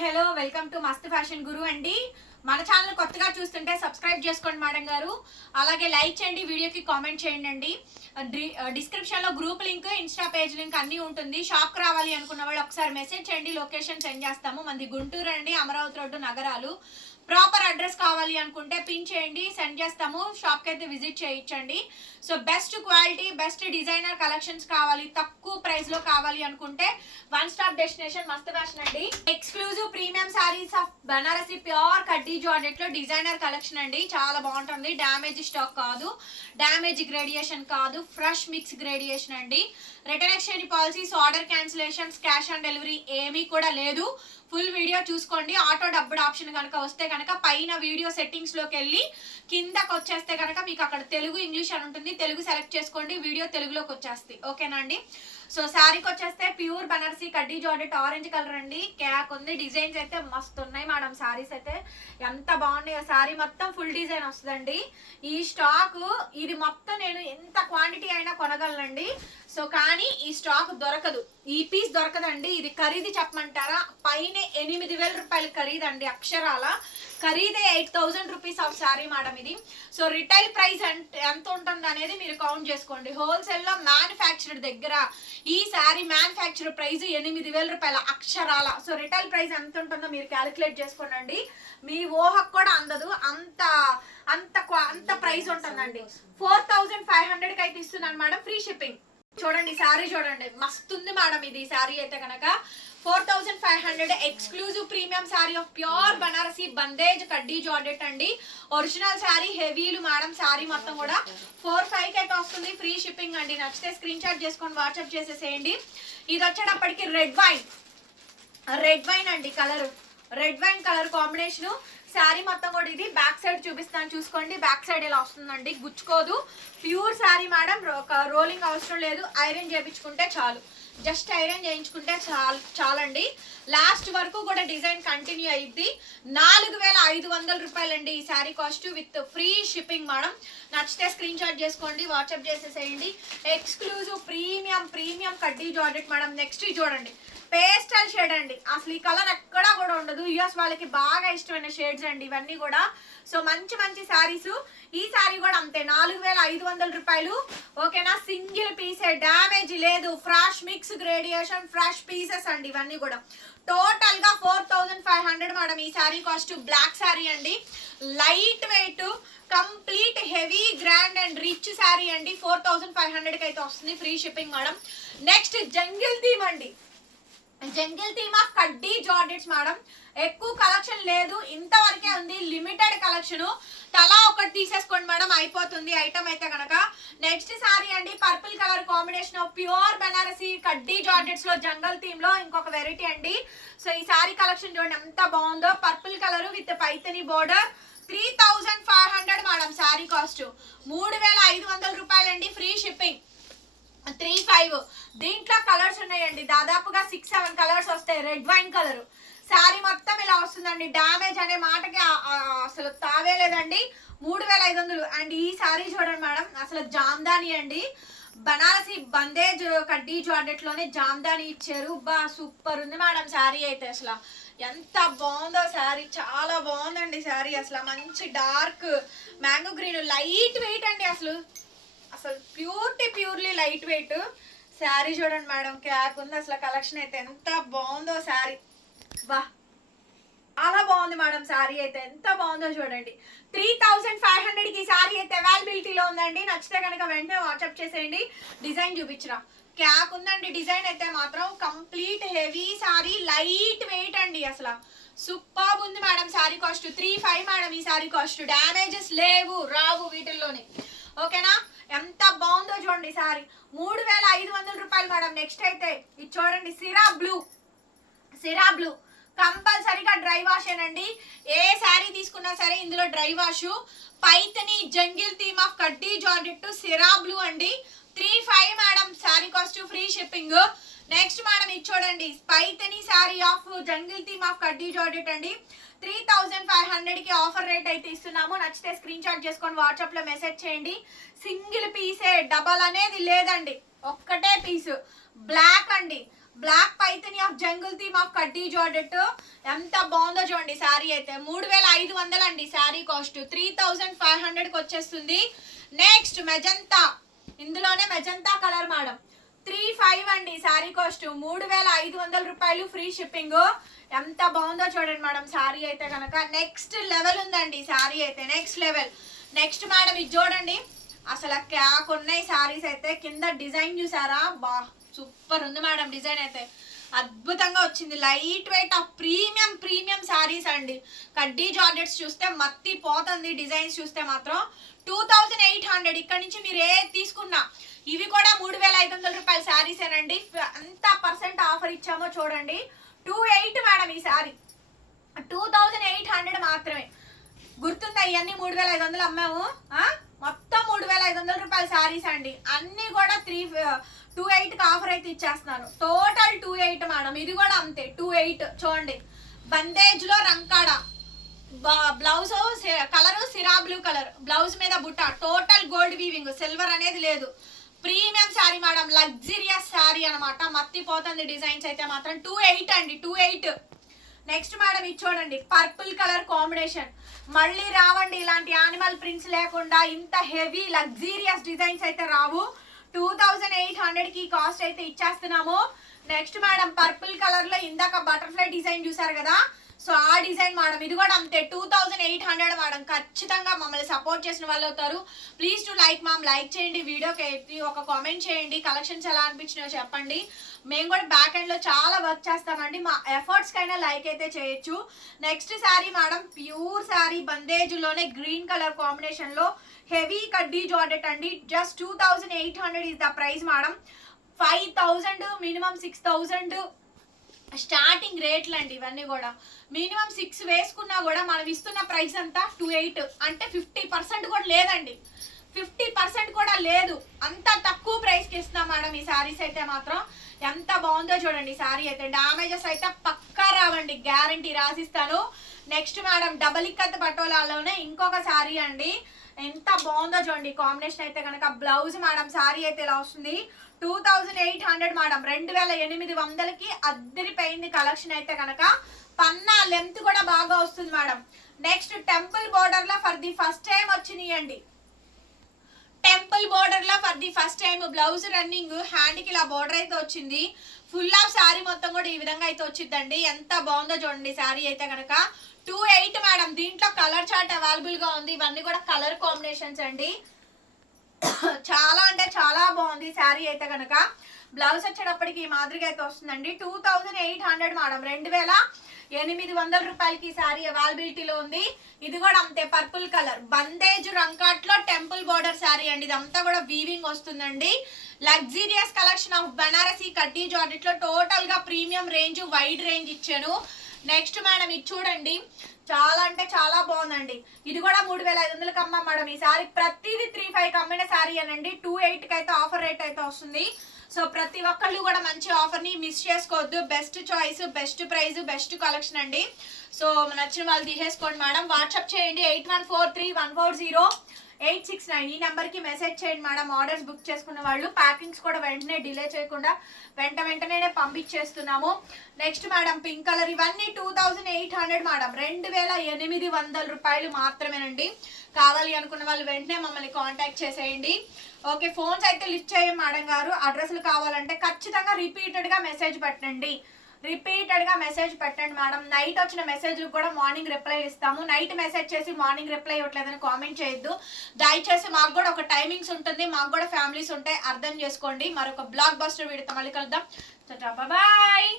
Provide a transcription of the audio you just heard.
Hello welcome to మస్త్ fashion గురు అండి. మన ఛానల్ కొత్తగా చూస్తుంటే సబ్స్క్రైబ్ చేసుకోండి మేడం గారు. అలాగే లైక్ చేయండి వీడియోకి కామెంట్ చేయండి అండి డిస్క్రిప్షన్లో group link insta page link అన్నీ ఉంటుంది. షాప్ రావాలి అనుకున్న వాళ్ళు ఒకసారి మెసేజ్ చేయండి లొకేషన్ సెండ్ చేస్తాము. మంది గుంటూరు అండి అమరావతి రోడ్డు నగరాలు. ప్రాపర్ అడ్రస్ కావాలి అనుకుంటే పిన్ చేయండి సెండ్ చేస్తాము షాప్కి అయితే విజిట్ చేయించండి. So best quality best designer collections కావాలి తక్కువ ప్రైస్లో కావాలి అనుకుంటే వన్ స్టాప్ డెస్టినేషన్ మస్తు ఫ్యాషన్ అండి. Exclusive premium saris of Banarasi pure కడ్డీ జాడెట్లో డిజైనర్ కలెక్షన్ అండి. చాలా బాగుంటుంది. డ్యామేజ్ స్టాక్ కాదు. డ్యామేజ్ గ్రేడియేషన్ కాదు. ఫ్రెష్ మిక్స్ గ్రేడియేషన్ అండి. Return exchange policies order cancellations cash on delivery ఏమీ కూడా లేదు. ఫుల్ వీడియో చూసుకోండి. ఆటో డబ్బుడ్ ఆప్షన్ కనుక వస్తే కనుక పైన వీడియో సెట్టింగ్స్లోకి వెళ్ళి కిందకి వచ్చేస్తే కనుక మీకు అక్కడ తెలుగు ఇంగ్లీష్ అని ఉంటుంది. తెలుగు సెలెక్ట్ చేసుకోండి. వీడియో తెలుగులోకి వచ్చేస్తుంది. ఓకేనా అండి? సో శారీకి వచ్చేస్తే ప్యూర్ బనారసి కడ్డీ జాడెట్ ఆరెంజ్ కలర్ అండి. క్యాక్ ఉంది. డిజైన్స్ అయితే మస్తు ఉన్నాయి మేడం శారీస్ అయితే. ఎంత బాగున్నాయో శారీ మొత్తం ఫుల్ డిజైన్ వస్తుందండి. ఈ స్టాక్ ఇది మొత్తం నేను ఎంత క్వాంటిటీ అయినా కొనగలనండి. సో కానీ ఈ స్టాక్ దొరకదు. ఈ పీస్ దొరకదండి. ఇది ఖరీదు చెప్పమంటారా? పైన ఎనిమిది వేల రూపాయలు ఖరీదండి అక్షరాల. ఖరీదే eight thousand rupees of sari madam ఇది. సో రిటైల్ ప్రైస్ ఎంత ఉంటుంది అనేది మీరు కౌంట్ చేసుకోండి. హోల్సేల్లో మ్యానుఫ్యాక్చర్డ్ దగ్గర ఈ శారీ మ్యానుఫ్యాక్చర్ ప్రైస్ ఎనిమిది వేల రూపాయల అక్షరాల. సో రిటైల్ ప్రైస్ ఎంత ఉంటుందో మీరు క్యాలిక్యులేట్ చేసుకోండి మీ ఊహకు కూడా అందదు. అంత అంత అంత ప్రైస్ ఉంటుందండి. ఫోర్ థౌజండ్ ఫైవ్ హండ్రెడ్కి అయితే ఇస్తున్నాను మేడం. Free shipping. చూడండి శారీ చూడండి. మస్తు ఉంది మేడం ఇది శారీ అయితే కనుక four thousand five hundred exclusive premium saree of pure Banarasi bandhej khaddi georgette అండి. ఒరిజినల్ శారీ హెవీలు మేడం శారీ మొత్తం కూడా. ఫోర్ ఫైవ్ అయితే వస్తుంది. ఫ్రీ షిప్పింగ్ అండి. నచ్చితే స్క్రీన్ షాట్ చేసుకొని వాట్సాప్ చేసేసేయండి. ఇది వచ్చేటప్పటికి రెడ్ వైన్. రెడ్ వైన్ అండి colour. Red wine colour combination. Sari మొత్తం కూడా ఇది బ్యాక్ సైడ్ చూపిస్తాను. చూసుకోండి. బ్యాక్ సైడ్ ఇలా వస్తుందండి? గుచ్చుకోదు. Pure sari madam. ఒక రోలింగ్ అవసరం లేదు. ఐరన్ చేయించుకుంటే చాలు. జస్ట్ ఐరన్ చేయించుకుంటే చాలు చాలండి. లాస్ట్ వరకు కూడా డిజైన్ కంటిన్యూ అయ్యింది నాలుగు వేల ఐదు వందల రూపాయలండి ఈ sari cost with free shipping madam. నచ్చితే స్క్రీన్ షాట్ చేసుకోండి. వాట్సాప్ చేసేసేయండి. ఎక్స్క్లూజివ్ ప్రీమియం ప్రీమియం కడ్డీ జాడెట్ మేడం. నెక్స్ట్ చూడండి. పేస్టల్ షేడ్ అండి. అసలు ఈ కలర్ ఎక్కడా కూడా ఉండదు. యూఎస్ వాళ్ళకి బాగా ఇష్టమైన షేడ్స్ అండి ఇవన్నీ కూడా. సో మంచి మంచి శారీస్. ఈ శారీ కూడా అంతే. నాలుగు వేల ఐదు వందల రూపాయలు. ఓకేనా? సింగిల్ పీసే డ్యామేజ్ లేదు. Fresh mix gradation fresh pieces అండి ఇవన్నీ కూడా. టోటల్గా four thousand five hundred madam ఈ శారీ కాస్ట్. బ్లాక్ శారీ అండి. Light weight complete heavy grand and rich saree అండి. ఫోర్ థౌజండ్ ఫైవ్ హండ్రెడ్కి అయితే వస్తుంది. Free shipping madam. Next jungle theme అండి. Jungle theme of khaddi georgettes madam. ఎక్కువ కలెక్షన్ లేదు. ఇంతవరకే ఉంది లిమిటెడ్ కలెక్షన్. తలా ఒకటి తీసేసుకోండి మేడం. అయిపోతుంది. ఐటమ్ అయితే కనుక నెక్స్ట్ సారీ అండి purple colour combination of pure Banarasi కడ్డీ జార్డెట్స్లో జంగల్ థీమ్లో ఇంకొక వెరైటీ అండి. సో ఈ సారీ కలెక్షన్ చూడండి ఎంత బాగుందో. Purple colour with Paithani border. Three thousand five hundred madam sari cost. మూడు వేల ఐదు వందల రూపాయలండి ఫ్రీ షిప్పింగ్. త్రీ ఫైవ్ దీంట్లో కలర్స్ ఉన్నాయండి. దాదాపుగా సిక్స్ సెవెన్ కలర్స్ వస్తాయి. రెడ్ వైన్ కలర్ శారీ మొత్తం ఇలా వస్తుందండి. డ్యామేజ్ అనే మాటకి అసలు తావే లేదండి. మూడు వేల ఐదు వందలు. అండ్ ఈ శారీ చూడండి మేడం. అసలు జామ్దాని అండి. బనారసి బందేజ్ కడ్డీ జార్డెట్లోనే జామ్దాని ఇచ్చారు. బా సూపర్ ఉంది మేడం శారీ అయితే అసలు. ఎంత బాగుందో శారీ చాలా బాగుందండి శారీ అసలు మంచి dark mango green light weight అండి అసలు. అసలు purity purely light weight. Sari చూడండి మేడం క్యాక్ ఉంది. అసలు కలెక్షన్ అయితే ఎంత బాగుందో శారీ. బా చాలా బాగుంది మేడం శారీ అయితే. ఎంత బాగుందో చూడండి. త్రీ థౌసండ్ ఫైవ్ హండ్రెడ్కి శారీ అయితే అవైలబిలిటీలో ఉందండి. నచ్చితే కనుక వెంటనే వాట్సాప్ చేసేయండి. డిజైన్ చూపించరా క్యాక్ ఉందండి డిజైన్ అయితే మాత్రం complete heavy sari light weight అండి అసలు. సూపర్ ఉంది madam sari cost. Three five madam ఈ శారీ కాస్ట్. డ్యామేజెస్ లేవు రావు వీటిల్లోనే. ఓకేనా? ఎంత బాగుందో చూడండి సారీ. మూడు వేల ఐదు వందల రూపాయలు మేడం. నెక్స్ట్ అయితే ఇది చూడండి సిరా బ్లూ. సిరా బ్లూ. కంపల్సరీగా డ్రై వాష్ ఏనండి. ఏ శారీ తీసుకున్నా సరే ఇందులో dry wash. Paithani jungle theme of కడ్డీ జార్జెట్ సిరా బ్లూ అండి. Three five madam sari cost free shipping. Next madam ఇది చూడండి Paithani sari of jungle theme of కడ్డీ జార్జెట్ అండి. త్రీ థౌజండ్ ఫైవ్ హండ్రెడ్కి ఆఫర్ రేట్ అయితే ఇస్తున్నాము. నచ్చితే స్క్రీన్ షాట్ చేసుకొని వాట్సాప్లో మెసేజ్ చేయండి. సింగిల్ పీసే డబల్ అనేది లేదండి. ఒక్కటే పీసు. బ్లాక్ అండి. Black Paithani of jungle theme of కడ్డీ జార్డెట్ ఎంత బాగుందో చూడండి శారీ అయితే. మూడు వేల ఐదు వందలు అండి sari cost. Three thousand five హండ్రెడ్కి వచ్చేస్తుంది. Next magenta. ఇందులోనే magenta colour madam. Three five అండి శారీ కాస్ట్. మూడు వేల ఐదు వందల రూపాయలు ఫ్రీ షిప్పింగ్. ఎంత బాగుందో చూడండి మేడం శారీ అయితే కనుక నెక్స్ట్ లెవెల్ ఉందండి శారీ అయితే. Next level. నెక్స్ట్ మేడం ఇది చూడండి. అసలు క్యాక్ ఉన్నాయి శారీస్ అయితే. కింద డిజైన్ చూసారా? బా సూపర్ ఉంది మేడం డిజైన్ అయితే. అద్భుతంగా వచ్చింది. లైట్ వెయిట్ ఆ ప్రీమియం ప్రీమియం శారీస్ అండి. కడ్డీ జార్జెట్స్ చూస్తే మత్తి పోతుంది డిజైన్స్ చూస్తే మాత్రం. Two thousand eight hundred. ఇక్కడ నుంచి మీరు ఏ తీసుకున్నా ఇవి కూడా మూడు వేల ఐదు వందల రూపాయల శారీస్ ఏనండి. అంత పర్సెంట్ ఆఫర్ ఇచ్చామో చూడండి. టూ ఎయిట్ మేడం ఈ sari two thousand eight hundred మాత్రమే. గుర్తుందా ఇవన్నీ మూడు వేల ఐదు వందలు అమ్మాము? మొత్తం మూడు వేల ఐదు వందల రూపాయల శారీస్ అండి. అన్ని కూడా త్రీ టూ ఎయిట్కి ఆఫర్ అయితే ఇచ్చేస్తున్నాను. టోటల్ టూ ఎయిట్ మేడం ఇది కూడా అంతే. టూ ఎయిట్ చూడండి. బందేజ్లో రంకాడ. బ్లౌజ్ కలరు సిరా బ్లూ కలర్ బ్లౌజ్ మీద బుట్ట. టోటల్ గోల్డ్ వీవింగ్ సిల్వర్ అనేది లేదు. Premium sari madam. Luxurious sari అనమాట మత్తిపోతుంది డిజైన్స్ అయితే మాత్రం టూ ఎయిట్ అండి టూ ఎయిట్ నెక్స్ట్ మేడం ఇది చూడండి. పర్పుల్ కలర్ కాంబినేషన్ మళ్ళీ రావండి ఇలాంటి యానిమల్ ప్రింట్స్ లేకుండా ఇంత హెవీ లగ్జీరియస్ డిజైన్స్ అయితే రావు. టూ థౌజండ్ ఎయిట్ హండ్రెడ్కి కాస్ట్ అయితే ఇచ్చేస్తున్నాము. నెక్స్ట్ మేడం పర్పుల్ కలర్లో ఇందాక బటర్ఫ్లై డిజైన్ చూసారు కదా? సో ఆ డిజైన్ మేడం ఇది కూడా అంతే two thousand eight hundred madam ఖచ్చితంగా మమ్మల్ని సపోర్ట్ చేసిన వాళ్ళు అవుతారు. Please to like ma'am like చేయండి. వీడియోకి ఒక కామెంట్ చేయండి. కలెక్షన్స్ ఎలా అనిపించినాయో చెప్పండి. మేము కూడా బ్యాక్ ఎండ్లో చాలా వర్క్ చేస్తామండి. మా ఎఫర్ట్స్ కైనా లైక్ అయితే చేయొచ్చు. Next sari madam pure sari బందేజ్లోనే green colour కాంబినేషన్లో హెవీ కడ్డీ జాడెట్ అండి. Just two thousand eight hundred is the price madam five thousand minimum six thousand starting రేట్లు అండి ఇవన్నీ కూడా. మినిమం సిక్స్ వేసుకున్నా కూడా మనం ఇస్తున్న ప్రైస్ అంతా టూ ఎయిట్ అంటే ఫిఫ్టీ పర్సెంట్ కూడా లేదండి. ఫిఫ్టీ పర్సెంట్ కూడా లేదు. అంత తక్కువ ప్రైస్కి ఇస్తున్నాం మేడం ఈ శారీస్ అయితే మాత్రం. ఎంత బాగుందో చూడండి శారీ అయితే. డామేజెస్ అయితే పక్కా రావండి. గ్యారంటీ రాసిస్తాను. నెక్స్ట్ మేడం డబల్ ఇక్కత్ పటోలాలోనే ఇంకొక శారీ అండి. ఎంత బాగుందో చూడండి. కాంబినేషన్ అయితే కనుక బ్లౌజ్ మేడం శారీ అయితే ఇలా వస్తుంది. Two thousand eight hundred madam రెండు వేల ఎనిమిది వందలకి అద్దరిపోయింది కలెక్షన్ అయితే కనుక పన్నా లెంత్ కూడా బాగా వస్తుంది మేడం నెక్స్ట్ టెంపుల్ బోర్డర్లో ఫర్ ది ఫస్ట్ టైం వచ్చినాయండి. టెంపుల్ బోర్డర్లో for the first time blouse running హ్యాండ్కి ఇలా బోర్డర్ అయితే వచ్చింది. ఫుల్ ఆఫ్ శారీ మొత్తం కూడా ఈ విధంగా అయితే వచ్చిందండి. ఎంత బాగుందో చూడండి శారీ అయితే కనుక టూ ఎయిట్ మేడం దీంట్లో కలర్ చార్ట్ అవైలబుల్గా ఉంది. ఇవన్నీ కూడా కలర్ కాంబినేషన్స్ అండి. చాలా అంటే చాలా బాగుంది. శారీ అయితే కనుక బ్లౌజ్ వచ్చేటప్పటికి ఈ మాదిరిగా అయితే వస్తుందండి. Two thousand eight hundred madam. రెండు వేల ఎనిమిది వందల రూపాయలకి ఈ శారీ అవైలబిలిటీలో ఉంది. ఇది కూడా అంతే పర్పుల్ కలర్. బందేజ్ రంకాట్లో టెంపుల్ బోర్డర్ శారీ అండి. ఇదంతా కూడా వీవింగ్ వస్తుందండి. లగ్జీరియస్ కలెక్షన్ ఆఫ్ బనారసి కడ్డీ జార్జెట్ టోటల్గా ప్రీమియం రేంజ్ వైడ్ రేంజ్ ఇచ్చాను. నెక్స్ట్ మేడం ఇది చూడండి. చాలా అంటే చాలా బాగుందండి. ఇది కూడా మూడు వేల ఐదు వందలకి అమ్మ మేడం. ఈ సారీ ప్రతిది త్రీ ఫైవ్ అమ్మిన సారీ అనండి. టూ ఎయిట్కి అయితే ఆఫర్ రేట్ అయితే వస్తుంది. సో ప్రతి ఒక్కళ్ళు కూడా మంచి ఆఫర్ని మిస్ చేసుకోవద్దు. Best choice best price best collection అండి. సో నచ్చిన వాళ్ళు తీసేసుకోండి మేడం. వాట్సాప్ చేయండి. Eight one four three one four zero eight six nine ఈ నెంబర్కి మెసేజ్ చేయండి మేడం. ఆర్డర్స్ బుక్ చేసుకున్న వాళ్ళు ప్యాకింగ్స్ కూడా వెంటనే డిలే చేయకుండా వెంట వెంటనే పంపించేస్తున్నాము. నెక్స్ట్ మేడం పింక్ కలర్ ఇవన్నీ two thousand eight hundred madam. రెండు వేల ఎనిమిది వందల రూపాయలు మాత్రమేనండి. కావాలి అనుకున్న వాళ్ళు వెంటనే మమ్మల్ని కాంటాక్ట్ చేసేయండి. ఓకే ఫోన్స్ అయితే లిఫ్ట్ చేయండి మేడం గారు. అడ్రస్లు కావాలంటే ఖచ్చితంగా రిపీటెడ్గా మెసేజ్ పెట్టండి. రిపీటెడ్గా మెసేజ్ పెట్టండి మేడం. నైట్ వచ్చిన మెసేజ్ కూడా మార్నింగ్ రిప్లై ఇస్తాము. నైట్ మెసేజ్ చేసి మార్నింగ్ రిప్లై ఇవ్వట్లేదని కామెంట్ చేయొద్దు. దయచేసి మాకు కూడా ఒక టైమింగ్స్ ఉంటుంది. మాకు కూడా ఫ్యామిలీస్ ఉంటాయి అర్థం చేసుకోండి. మరొక బ్లాక్ బస్టర్ వీడితో మళ్ళీ కలుద్దాం. బాయ్.